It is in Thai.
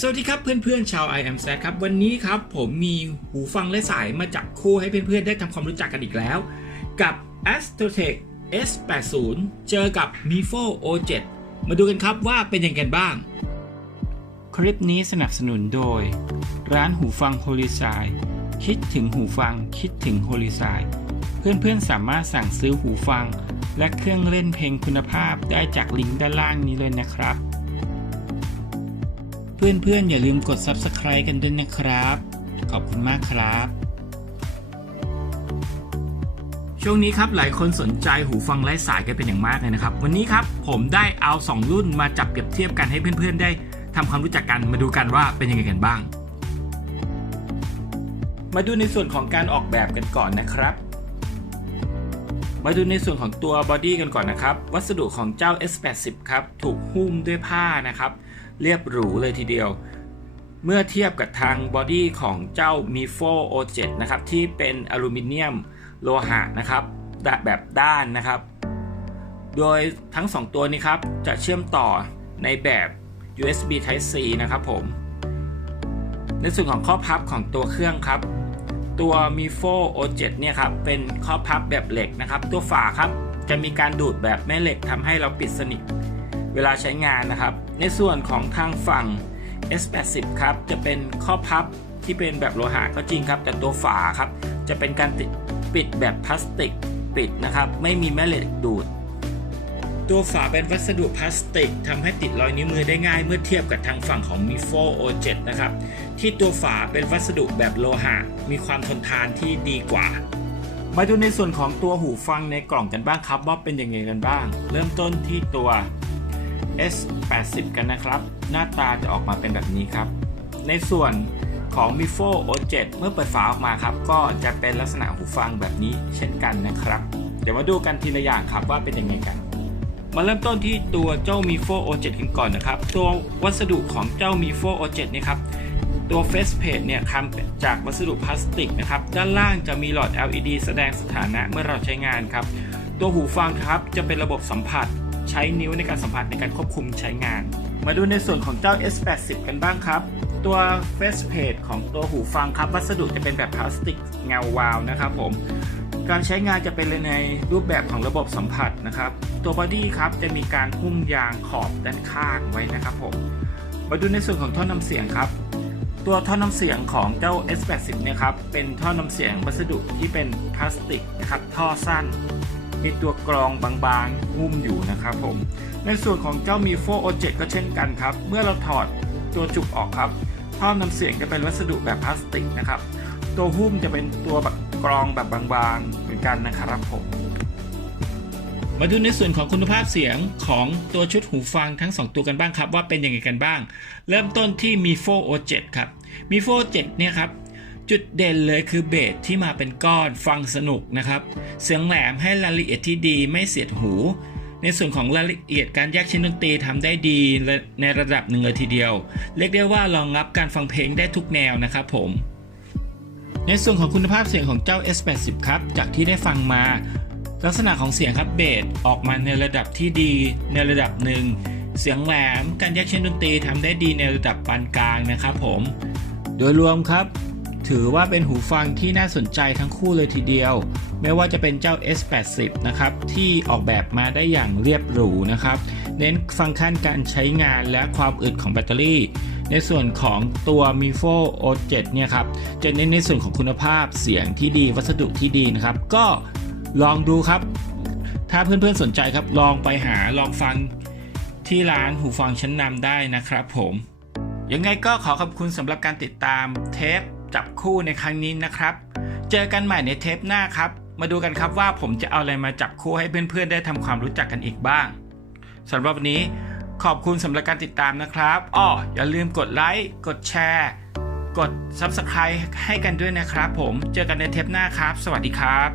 สวัสดีครับเพื่อนๆชาว I am Sad ครับ วันนี้ครับผมมีหูฟังและสายมาจับคู่ให้เพื่อนๆได้ทำความรู้จักกันอีกแล้ว กับ Astrotech S80 เจอกับ Mifo O7 มาดูกันครับว่าเป็นยังไงกันบ้าง คลิปนี้สนับสนุนโดย ร้านหูฟัง h o l i s i คิดถึงหูฟังคิดถึง h o l i s i เพื่อนๆสามารถสั่งซื้อหูฟัง และเครื่องเล่นเพลงคุณภาพได้จากลิงก์ด้านล่างนี้เลยนะครับ เพื่อนๆ อย่าลืมกด Subscribe กันด้วยนะครับ ขอบคุณมากครับ ช่วงนี้ครับหลายคนสนใจหูฟังไร้สายกันเป็นอย่างมากเลยนะครับ วันนี้ครับผมได้เอา 2 รุ่นมาจับเปรียบเทียบกันให้เพื่อนๆ ได้ทำความรู้จักกันมาดูกันว่าเป็นยังไงกันบ้าง มาดูในส่วนของการออกแบบกันก่อนนะครับ มาดูในส่วนของตัวบอดี้กันก่อนนะครับ วัสดุของเจ้า S80 ครับ ถูกหุ้มด้วยผ้านะครับ เรียบหรูเลยทีเดียว เมื่อเทียบกับทางบอดี้ของเจ้า Mifo O7 นะครับ ที่เป็นอลูมิเนียมโลหะนะครับ แบบด้านนะครับ โดยทั้ง 2 ตัวนี้ครับ จะเชื่อมต่อในแบบ USB Type C นะครับผม ในส่วนของข้อพับของตัวเครื่องครับ ตัว Mifo O7 เนี่ยครับเป็นข้อพับแบบเหล็กนะครับ ตัวฝาครับจะมีการดูดแบบแม่เหล็กทำให้เราปิดสนิทเวลาใช้งานนะครับ ในส่วนของทางฝั่ง S80 ครับจะเป็นข้อพับที่เป็นแบบโลหะก็จริงครับ แต่ตัวฝาครับจะเป็นการปิดแบบพลาสติกปิดนะครับ ไม่มีแม่เหล็กดูด ตัวฝาเป็นวัสดุพลาสติกทำให้ติดรอยนิ้วมือได้ง่ายเมื่อเทียบกับทางฝั่งของ Mifo O7 นะครับ ที่ตัวฝาเป็นวัสดุแบบโลหะ มีความทนทานที่ดีกว่า มาดูในส่วนของตัวหูฟังในกล่องกันบ้างครับว่าเป็นยังไงกันบ้าง เริ่มต้นที่ตัว S80 กันนะครับ หน้าตาจะออกมาเป็นแบบนี้ครับ ในส่วนของ Mifo O7 เมื่อเปิดฝาออกมาครับ ก็จะเป็นลักษณะหูฟังแบบนี้เช่นกันนะครับ เดี๋ยวมาดูกันทีละอย่างครับว่าเป็นยังไงกัน มาเริ่มต้นที่ตัวเจ้า Mifo O7 กันก่อนนะครับ ตัววัสดุของเจ้า Mifo O7 นี่ครับตัว Face Plate เนี่ยทำจากวัสดุพลาสติกนะครับ ด้านล่างจะมีหลอด LED แสดงสถานะเมื่อเราใช้งานครับ ตัวหูฟังครับจะเป็นระบบสัมผัส ใช้นิ้วในการสัมผัสในการควบคุมใช้งาน มาดูในส่วนของเจ้า S80 กันบ้างครับ ตัว Face Plate ของตัวหูฟังครับ วัสดุจะเป็นแบบพลาสติกเงาวาวนะครับผม การใช้งานจะเป็นในรูปแบบของระบบสัมผัสนะครับ ตัวบอดี้ครับจะมีการหุ้มยางขอบด้านข้างไว้นะครับผมมาดูในส่วนของท่อนำเสียงครับ ตัวท่อน้ำเสียงของเจ้า S80 เนี่ยครับเป็นท่อน้ำเสียงวัสดุที่เป็นพลาสติกนะครับท่อสั้นมีตัวกรองบางๆหุ้มอยู่นะครับผมในส่วนของเจ้า Mifo O7 ก็เช่นกันครับ เมื่อเราถอดตัวจุกออกครับท่อน้ำเสียงจะเป็นวัสดุแบบพลาสติกนะครับ ตัวหุ้มจะเป็นตัวแบบกรองแบบบางๆเหมือนกันนะครับผมมาดูในส่วนของคุณภาพเสียงของตัวชุดหูฟังทั้ง 2 ตัวกันบ้างครับ ว่าเป็นยังไงกันบ้าง เริ่มต้นที่ Mifo O7 ครับ Mifo O7 เนี่ยครับ จุดเด่นเลยคือเบสที่มาเป็นก้อนฟังสนุกนะครับ เสียงแหลมให้รายละเอียดที่ดีไม่เสียดหู ในส่วนของรายละเอียดการแยกชิ้นดนตรีทำได้ดีในระดับหนึ่งเลยทีเดียว เรียกได้ว่ารองรับการฟังเพลงได้ทุกแนวนะครับผม ในส่วนของคุณภาพเสียงของเจ้า S80 ครับ จากที่ได้ฟังมา ลักษณะของเสียงครับเบสออกมาในระดับที่ดีในระดับหนึ่ง เสียงแหลมการแยกชิ้นดนตรีทำได้ดีในระดับปานกลางนะครับผม โดยรวมครับ ถือว่าเป็นหูฟังที่น่าสนใจทั้งคู่เลยทีเดียว ไม่ว่าจะเป็นเจ้า S80 นะครับ ที่ออกแบบมาได้อย่างเรียบหรูนะครับ เน้นฟังก์ชันการใช้งานและความอึดของแบตเตอรี่ ในส่วนของตัว Mifo O7 เนี่ยครับจะเน้นในส่วนของคุณภาพเสียงที่ดีวัสดุที่ดีนะครับ ก็ลองดูครับ ถ้าเพื่อนๆสนใจครับลองไปหาลองฟังที่ร้านหูฟังชั้นนำได้นะครับผมยังไงก็ขอขอบคุณสำหรับการติดตามเทปจับคู่ในครั้งนี้นะครับ เจอกันใหม่ในเทปหน้าครับ มาดูกันครับว่าผมจะเอาอะไรมาจับคู่ให้เพื่อนๆ ได้ทำความรู้จักกันอีกบ้างสำหรับวันนี้ ขอบคุณสำหรับการติดตามนะครับอ้ออย่าลืมกดไลค์กดแชร์ กด Subscribe ให้กันด้วยนะครับผมเจอกันในเทปหน้าครับ สวัสดีครับ